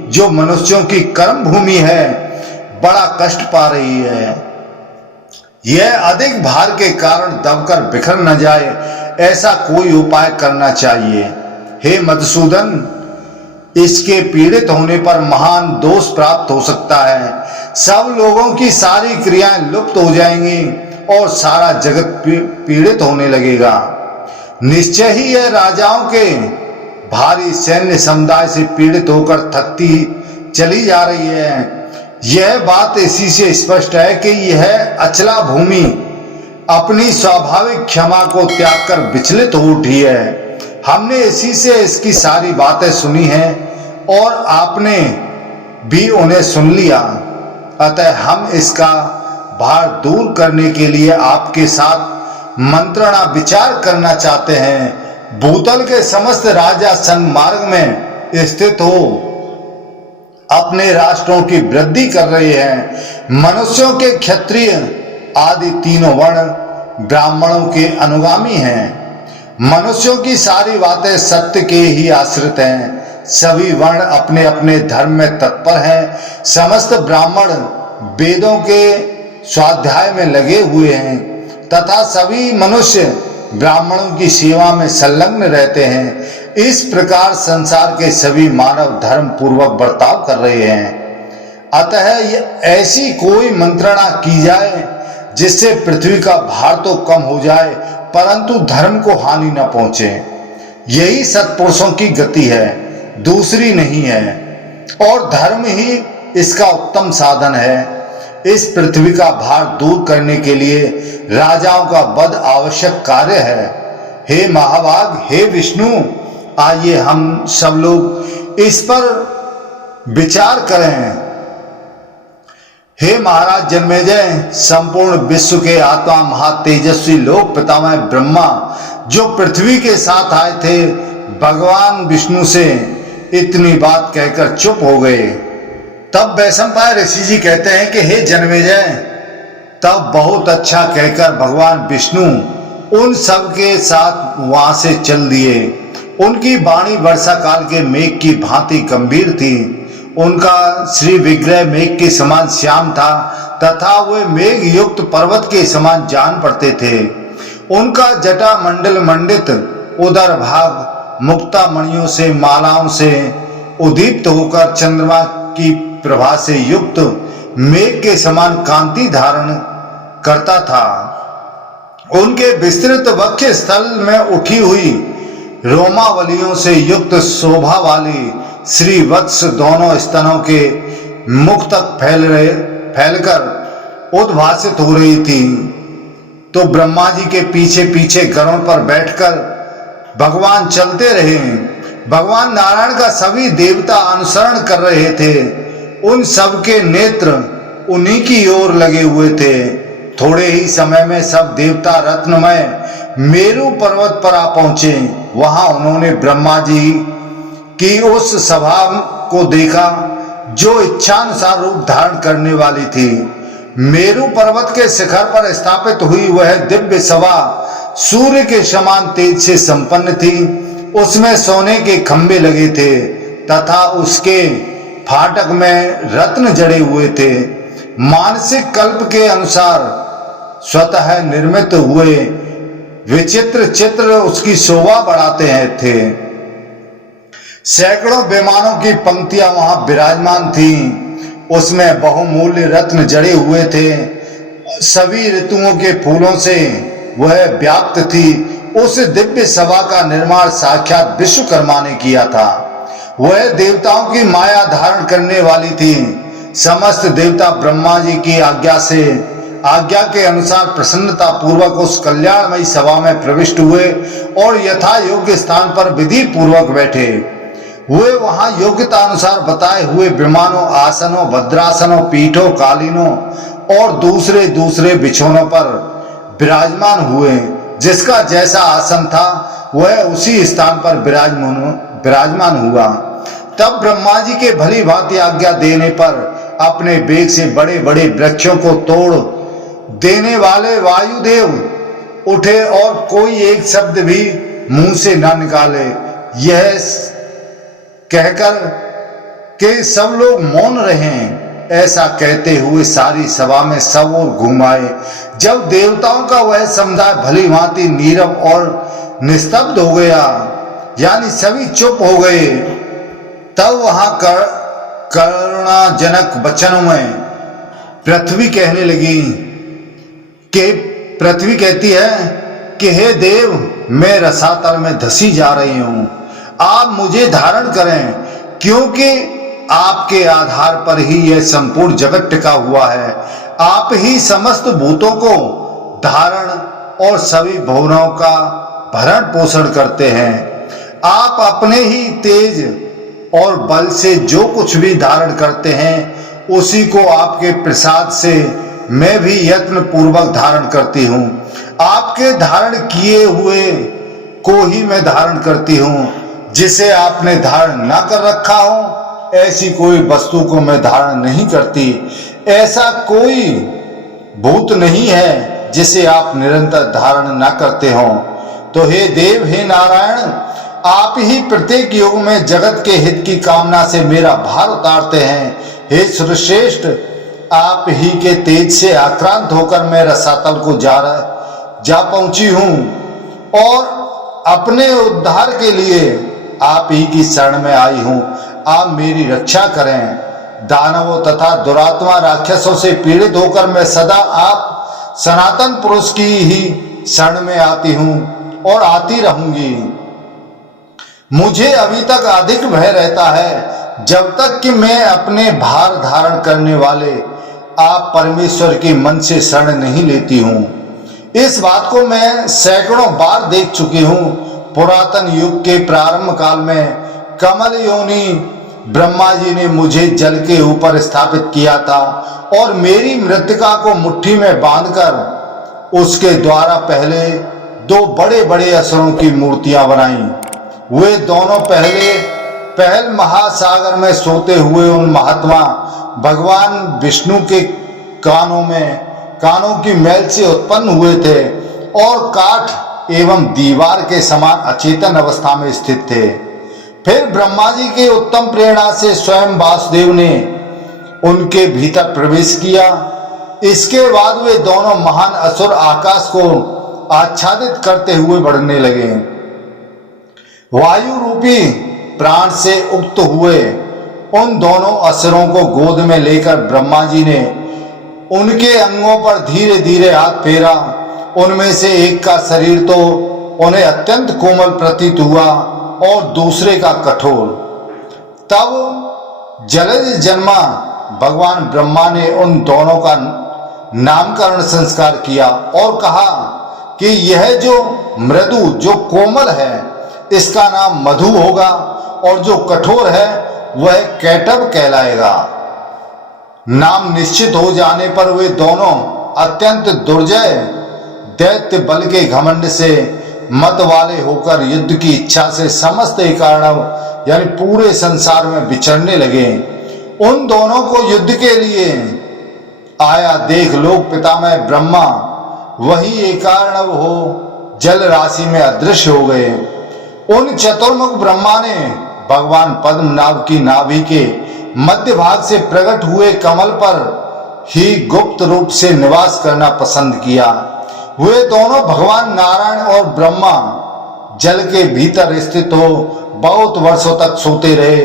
जो मनुष्यों की कर्म भूमि है, बड़ा कष्ट पा रही है। यह अधिक भार के कारण दबकर बिखर न जाए, ऐसा कोई उपाय करना चाहिए। हे मधुसूदन, इसके पीड़ित होने पर महान दोष प्राप्त हो सकता है। सब लोगों की सारी क्रियाएं लुप्त हो जाएंगी और सारा जगत पीड़ित होने लगेगा। निश्चय ही यह राजाओं के भारी सैन्य समुदाय से पीड़ित होकर थकती चली जा रही है। यह बात इसी से स्पष्ट है कि यह अचला भूमि अपनी स्वाभाविक क्षमा को त्याग कर विचलित हो उठी है। हमने इसी से इसकी सारी बातें सुनी हैं और आपने भी उन्हें सुन लिया। अतः हम इसका भार दूर करने के लिए आपके साथ मंत्रणा विचार करना चाहते हैं। भूतल के समस्त राजा सन्मार्ग में स्थित हो अपने राष्ट्रों की वृद्धि कर रहे हैं। मनुष्यों के क्षत्रिय आदि तीनों वर्ण ब्राह्मणों के अनुगामी हैं। मनुष्यों की सारी बातें सत्य के ही आश्रित हैं। सभी वर्ण अपने अपने धर्म में तत्पर हैं। समस्त ब्राह्मण वेदों के स्वाध्याय में लगे हुए हैं तथा सभी मनुष्य ब्राह्मणों की सेवा में संलग्न रहते हैं। इस प्रकार संसार के सभी मानव धर्म पूर्वक बर्ताव कर रहे हैं। अतः ऐसी कोई मंत्रणा की जाए जिससे पृथ्वी का भार तो कम हो जाए परंतु धर्म को हानि न पहुंचे। यही सत्पुरुषों की गति है, दूसरी नहीं है, और धर्म ही इसका उत्तम साधन है। इस पृथ्वी का भार दूर करने के लिए राजाओं का वध आवश्यक कार्य है। हे महाभाग, हे विष्णु, आइए हम सब लोग इस पर विचार करें। हे महाराज जन्मेजय, संपूर्ण विश्व के आत्मा महातेजस्वी लोक पितामह ब्रह्मा जो पृथ्वी के साथ आए थे, भगवान विष्णु से इतनी बात कहकर चुप हो गए। तब वैशंपायन ऋषि जी कहते हैं कि हे जन्मेजय, तब बहुत अच्छा कहकर भगवान विष्णु उन सब के साथ वहां से चल दिए। उनकी वाणी वर्षा काल के मेघ की भांति गंभीर थी। उनका श्री विग्रह मेघ के समान श्याम था तथा वे मेघ युक्त पर्वत के समान जान पड़ते थे। उनका जटा मंडल मंडित उदर भाग मुक्ता मणियों से मालाओं से उद्दीप्त होकर चंद्रमा की प्रभा से युक्त मेघ के समान कांति धारण करता था। उनके विस्तृत वक्ष स्थल में उठी हुई रोमावलियों से युक्त शोभा वाली श्री वत्स दोनों स्तनों के मुख तक फैलकर उद्भासित हो रही थी। तो ब्रह्मा जी के पीछे पीछे गरुड़ पर बैठकर भगवान चलते रहे। भगवान नारायण का सभी देवता अनुसरण कर रहे थे। उन सब के नेत्र उन्हीं की ओर लगे हुए थे। थोड़े ही समय में सब देवता रत्नमय मेरु पर्वत पर आ पहुंचे। वहां उन्होंने ब्रह्मा जी की उस सभा को देखा जो इच्छानुसार रूप धारण करने वाली थी। मेरु पर्वत के शिखर पर स्थापित हुई वह दिव्य सभा सूर्य के समान तेज से संपन्न थी। उसमें सोने के खंभे लगे थे तथा उसके फाटक में रत्न जड़े हुए थे। मानसिक कल्प के अनुसार स्वतः निर्मित हुए विचित्र चित्र उसकी शोभा बढ़ाते हैं थे। सैकड़ों विमानों की पंक्तियां वहां विराजमान थीं। उसमें बहुमूल्य रत्न जड़े हुए थे। सभी ऋतुओं के फूलों से वह व्याप्त थी। उस दिव्य सभा का निर्माण साक्षात विश्वकर्मा ने किया था। वह देवताओं की माया धारण करने वाली थी। समस्त देवता ब्रह्मा जी की आज्ञा से आज्ञा के अनुसार प्रसन्नता पूर्वक उस कल्याणमयी सभा में प्रविष्ट हुए और यथा योग्य स्थान पर विधि पूर्वक बैठे हुए वहां योग्यता अनुसार बताए हुए विमानों, आसनों, भद्रासनों, पीठों, कालीनों और दूसरे दूसरे बिछौनों पर विराजमान हुए। जिसका जैसा आसन था वह उसी स्थान पर विराजमान हुआ। तब ब्रह्मा जी के भली भांति आज्ञा देने पर अपने वेग से बड़े बड़े वृक्षों को तोड़ देने वाले वायुदेव उठे और कोई एक शब्द भी मुंह से न निकाले, यह कहकर के सब लोग मौन रहें। ऐसा कहते हुए सारी सभा में सब ओर घुमाए। जब देवताओं का वह समुदाय भली भांति नीरव और निस्तब्ध हो गया, यानी सभी चुप हो गए, तब वहां करुणाजनक वचनों में पृथ्वी कहने लगी कि पृथ्वी कहती है कि हे देव, मैं रसातल में धसी जा रही हूं, आप मुझे धारण करें, क्योंकि आपके आधार पर ही यह संपूर्ण जगत टिका हुआ है। आप ही समस्त भूतों को धारण और सभी भुवनों का भरण पोषण करते हैं। आप अपने ही तेज और बल से जो कुछ भी धारण करते हैं, उसी को आपके प्रसाद से मैं भी यत्न पूर्वक धारण करती हूँ। आपके धारण किए हुए को ही मैं धारण करती हूँ। जिसे आपने धारण न कर रखा हो, ऐसी कोई वस्तु को मैं धारण नहीं करती। ऐसा कोई भूत नहीं है जिसे आप निरंतर धारण न करते हो। तो हे देव, हे नारायण, आप ही प्रत्येक युग में जगत के हित की कामना से मेरा भार उतारते हैं। हे श्रेष्ठ, आप ही के तेज से आक्रांत होकर मैं रसातल को जा पहुंची हूं और अपने उद्धार के लिए आप ही की शरण में आई हूं। आप मेरी रक्षा करें। दानवों तथा दुरात्मा राक्षसों से पीड़ित होकर मैं सदा आप सनातन पुरुष की ही शरण में आती हूं और आती रहूंगी। मुझे अभी तक अधिक भय रहता है, जब तक कि मैं अपने भार धारण करने वाले आप परमेश्वर के मन से शरण नहीं लेती हूं। इस बात को मैं सैकड़ों बार देख चुकी हूं। पुरातन युग के प्रारंभ काल में कमल योनि ब्रह्मा जी ने मुझे जल के ऊपर स्थापित किया था और मेरी मृतिका को मुट्ठी में बांधकर उसके द्वारा पहले दो बड़े बड़े असुरों की मूर्तियां बनाई। वे दोनों पहल महासागर में सोते हुए उन महात्मा भगवान विष्णु के कानों की मैल से उत्पन्न हुए थे और काठ एवं दीवार के समान अचेतन अवस्था में स्थित थे। फिर ब्रह्मा जी के उत्तम प्रेरणा से स्वयं वासुदेव ने उनके भीतर प्रवेश किया। इसके बाद वे दोनों महान असुर आकाश को आच्छादित करते हुए बढ़ने लगे। वायु रूपी प्राण से उक्त हुए उन दोनों असुरों को गोद में लेकर ब्रह्मा जी ने उनके अंगों पर धीरे धीरे हाथ फेरा। उनमें से एक का शरीर तो उन्हें अत्यंत कोमल प्रतीत हुआ और दूसरे का कठोर। तब जलज जन्मा भगवान ब्रह्मा ने उन दोनों का नामकरण संस्कार किया और कहा कि यह जो मृदु, जो कोमल है, इसका नाम मधु होगा और जो कठोर है वह कैटभ कहलाएगा। नाम निश्चित हो जाने पर वे दोनों अत्यंत दुर्जय दैत्य बल के घमंड से मत वाले होकर युद्ध की इच्छा से समस्त एकार्णव यानी पूरे संसार में विचरने लगे। उन दोनों को युद्ध के लिए आया देख लोक पितामह ब्रह्मा वही एकार्णव हो जल राशि में अदृश्य हो गए। उन चतुर्मुख ब्रह्मा ने भगवान पद्मनाभ की नाभि के मध्य भाग से प्रकट हुए कमल पर ही गुप्त रूप से निवास करना पसंद किया। वे दोनों भगवान नारायण और ब्रह्मा जल के भीतर स्थित हो बहुत वर्षों तक सोते रहे,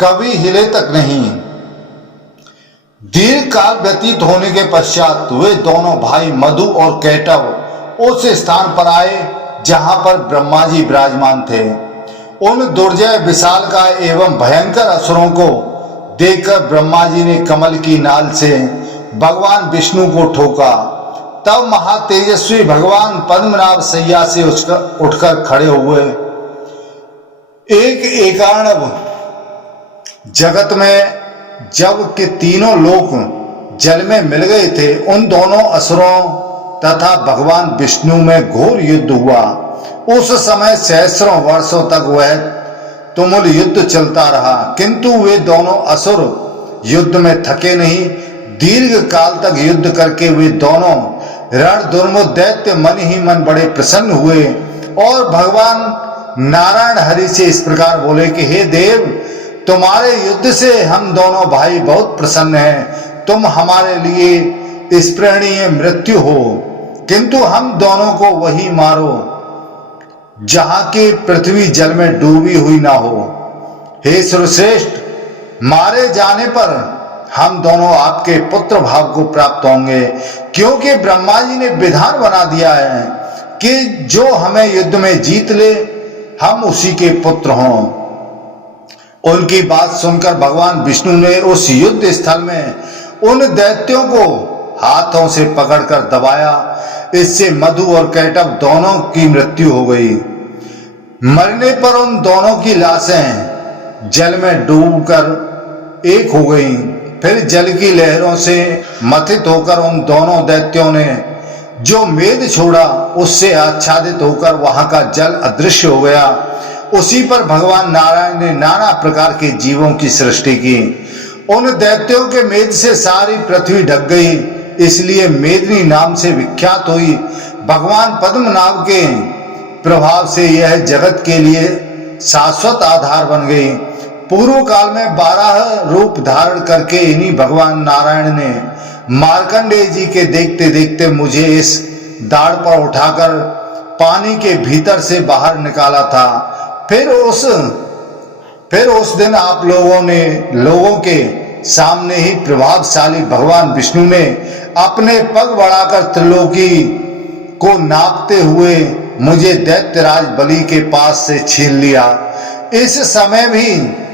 कभी हिले तक नहीं। दीर्घ काल व्यतीत होने के पश्चात वे दोनों भाई मधु और कैटभ उस स्थान पर आए जहां पर ब्रह्मा जी विराजमान थे। उन दुर्जय विशालकाय एवं भयंकर असुरों को देखकर ब्रह्मा जी ने कमल की नाल से भगवान विष्णु को ठोका। तब महातेजस्वी भगवान पद्मनाभ सैया से उठकर खड़े हुए। एक एकाणव जगत में जब के तीनों लोक जल में मिल गए थे, उन दोनों असुरों तथा भगवान विष्णु में घोर युद्ध हुआ। उस समय सहस्रों वर्षों तक वह तुमुल युद्ध चलता रहा, किंतु वे दोनों असुर युद्ध में थके नहीं। दीर्घ काल तक युद्ध करके वे दोनों रण दुर्मुख दैत्य मन ही मन बड़े प्रसन्न हुए और भगवान नारायण हरि से इस प्रकार बोले कि हे देव, तुम्हारे युद्ध से हम दोनों भाई बहुत प्रसन्न हैं। तुम हमारे लिए स्मरणीय मृत्यु हो, किंतु हम दोनों को वही मारो जहां की पृथ्वी जल में डूबी हुई ना हो। हे सर्वश्रेष्ठ, मारे जाने पर हम दोनों आपके पुत्र भाव को प्राप्त होंगे, क्योंकि ब्रह्मा जी ने विधान बना दिया है कि जो हमें युद्ध में जीत ले हम उसी के पुत्र हों। उनकी बात सुनकर भगवान विष्णु ने उस युद्ध स्थल में उन दैत्यों को हाथों से पकड़कर दबाया। इससे मधु और कैटभ दोनों की मृत्यु हो गई। मरने पर उन दोनों की लाशें जल में डूबकर एक हो गईं। फिर जल की लहरों से मथित होकर उन दोनों दैत्यों ने जो मेद छोड़ा उससे आच्छादित होकर वहां का जल अदृश्य हो गया। उसी पर भगवान नारायण ने नाना प्रकार के जीवों की सृष्टि की। उन दैत्यों के मेद से सारी पृथ्वी ढक गई, इसलिए मेदिनी नाम से विख्यात हुई। भगवान पद्मनाभ के प्रभाव से यह जगत के लिए शाश्वत आधार बन गई। पूर्व काल में 12 रूप धारण करके इन्हीं भगवान नारायण ने मार्कंडेय जी के देखते देखते मुझे इस दाढ़ पर उठाकर पानी के भीतर से बाहर निकाला था। फिर उस दिन आप लोगों के सामने ही प्रभावशाली भगवान विष्णु ने अपने पग बढ़ाकर त्रिलोकी को नापते हुए मुझे दैत्यराज बलि के पास से छीन लिया। इस समय भी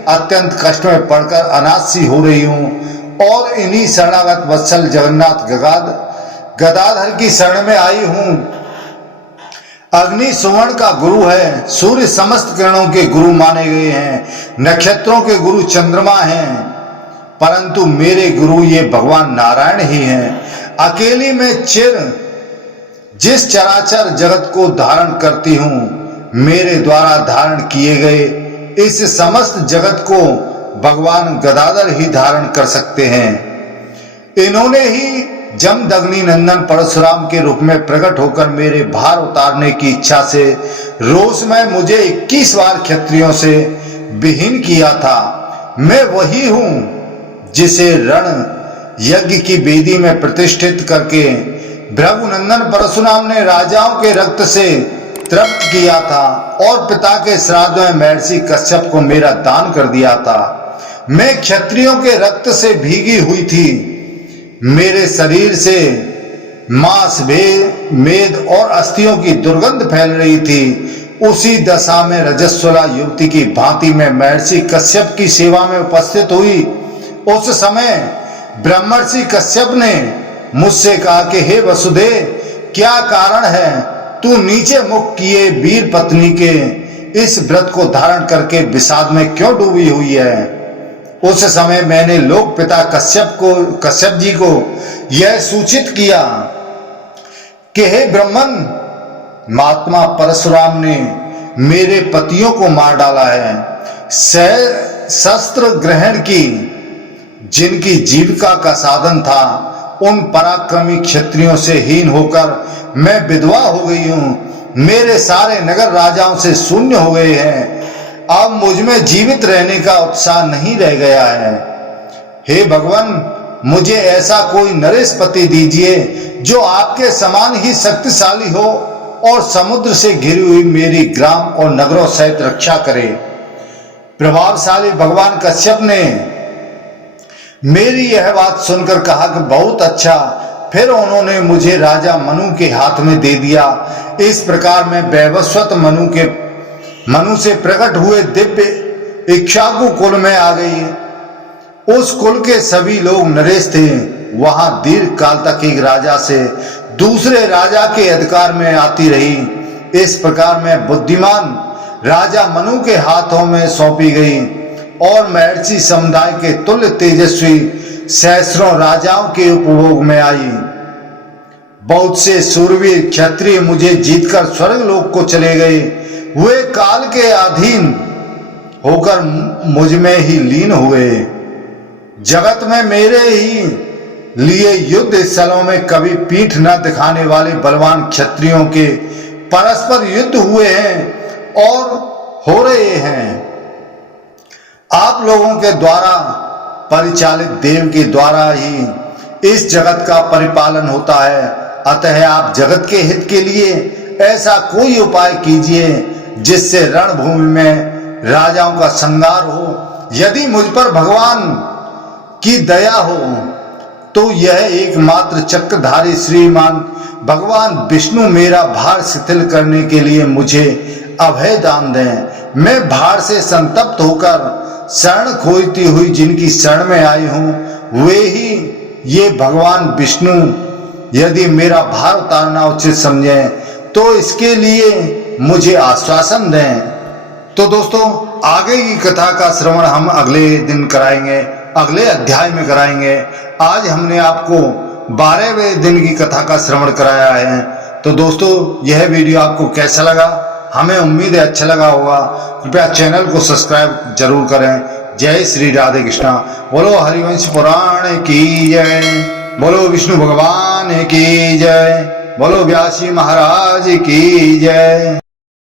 अत्यंत कष्ट में पड़कर अनाथ सी हो रही हूं और इन्हीं शरणागत वत्सल जगन्नाथ गदाधर की शरण में आई हूं। अग्नि सुवर्ण का गुरु है, सूर्य समस्त किरणों के गुरु माने गए हैं, नक्षत्रों के गुरु चंद्रमा हैं, परंतु मेरे गुरु ये भगवान नारायण ही हैं। अकेली में जिस चराचर जगत को धारण करती हूं, मेरे द्वारा धारण किए गए इस समस्त जगत को भगवान गदाधर ही धारण कर सकते हैं। इन्होंने ही जमदग्नि नंदन परशुराम के रूप में प्रकट होकर मेरे भार उतारने की इच्छा से रोष में मुझे 21 बार क्षत्रियों से विहीन किया था। मैं वही हूं जिसे रण यज्ञ की वेदी में प्रतिष्ठित करके भृगुनंदन परशुराम ने राजाओं के रक्त से तृप्त किया था और पिता के श्राद्ध में महर्षि कश्यप को मेरा दान कर दिया था। मैं क्षत्रियों के रक्त से भीगी हुई थी। मेरे शरीर से मांस मेद और अस्थियों की दुर्गंध फैल रही थी। उसी दशा में रजस्वला युवती की भांति में महर्षि कश्यप की सेवा में उपस्थित हुई। उस समय ब्रह्मर्षि कश्यप ने मुझसे कहा कि हे वसुदेव, क्या कारण है तू नीचे मुख किए वीर पत्नी के इस व्रत को धारण करके विषाद में क्यों डूबी हुई है। उस समय मैंने लोक पिता कश्यप जी को यह सूचित किया कि हे ब्रह्मन, महात्मा परशुराम ने मेरे पतियों को मार डाला है। शस्त्र ग्रहण की जिनकी जीविका का साधन था, उन पराक्रमी क्षत्रियों से हीन होकर मैं विधवा हो गई हूं। मेरे सारे नगर राजाओं से शून्य हो गए हैं। अब मुझ में जीवित रहने का उत्साह नहीं रह गया है। हे भगवान, मुझे ऐसा कोई नरेश पति दीजिए जो आपके समान ही शक्तिशाली हो और समुद्र से घिरी हुई मेरी ग्राम और नगरों सहित रक्षा करे। प्रभावशाली भगवान कश्यप ने मेरी यह बात सुनकर कहा कि बहुत अच्छा। फिर उन्होंने मुझे राजा मनु के हाथ में दे दिया। इस प्रकार मैं वैवस्वत मनु से प्रकट हुए दिव्य इक्ष्वाकु कुल में आ गई। उस कुल के सभी लोग नरेश थे। वहां दीर्घ काल तक एक राजा से दूसरे राजा के अधिकार में आती रही। इस प्रकार मैं बुद्धिमान राजा मनु के हाथों में सौंपी गई और महर्षि समुदाय के तुल्य तेजस्वी सहस्रों राजाओं के उपभोग में आई। बहुत से सूरवीर क्षत्रिय मुझे जीतकर स्वर्ग लोक को चले गए। वे काल के अधीन होकर मुझ में ही लीन हुए। जगत में मेरे ही लिए युद्ध स्थलों में कभी पीठ न दिखाने वाले बलवान क्षत्रियों के परस्पर युद्ध हुए हैं और हो रहे हैं। आप लोगों के द्वारा परिचालित देव के द्वारा ही इस जगत का परिपालन होता है। अतः आप जगत के हित के लिए ऐसा कोई उपाय कीजिए जिससे रणभूमि में राजाओं का संहार हो। यदि मुझ पर भगवान की दया हो तो यह एकमात्र चक्रधारी श्रीमान भगवान विष्णु मेरा भार शिथिल करने के लिए मुझे अभय दान दें। मैं भार से संतप्त होकर शरण खोजती हुई जिनकी शरण में आई हूं वे ही ये भगवान विष्णु यदि मेरा भार उतारना उचित समझें तो इसके लिए मुझे आश्वासन दें। तो दोस्तों आगे की कथा का श्रवण हम अगले दिन कराएंगे, अगले अध्याय में कराएंगे। आज हमने आपको 12वें दिन की कथा का श्रवण कराया है। तो दोस्तों यह वीडियो आपको कैसा लगा? हमें उम्मीद है अच्छा लगा होगा। कृपया चैनल को सब्सक्राइब जरूर करें। जय श्री राधे कृष्णा। बोलो हरिवंश पुराण की जय, बोलो विष्णु भगवान की जय, बोलो व्यासी महाराज की जय।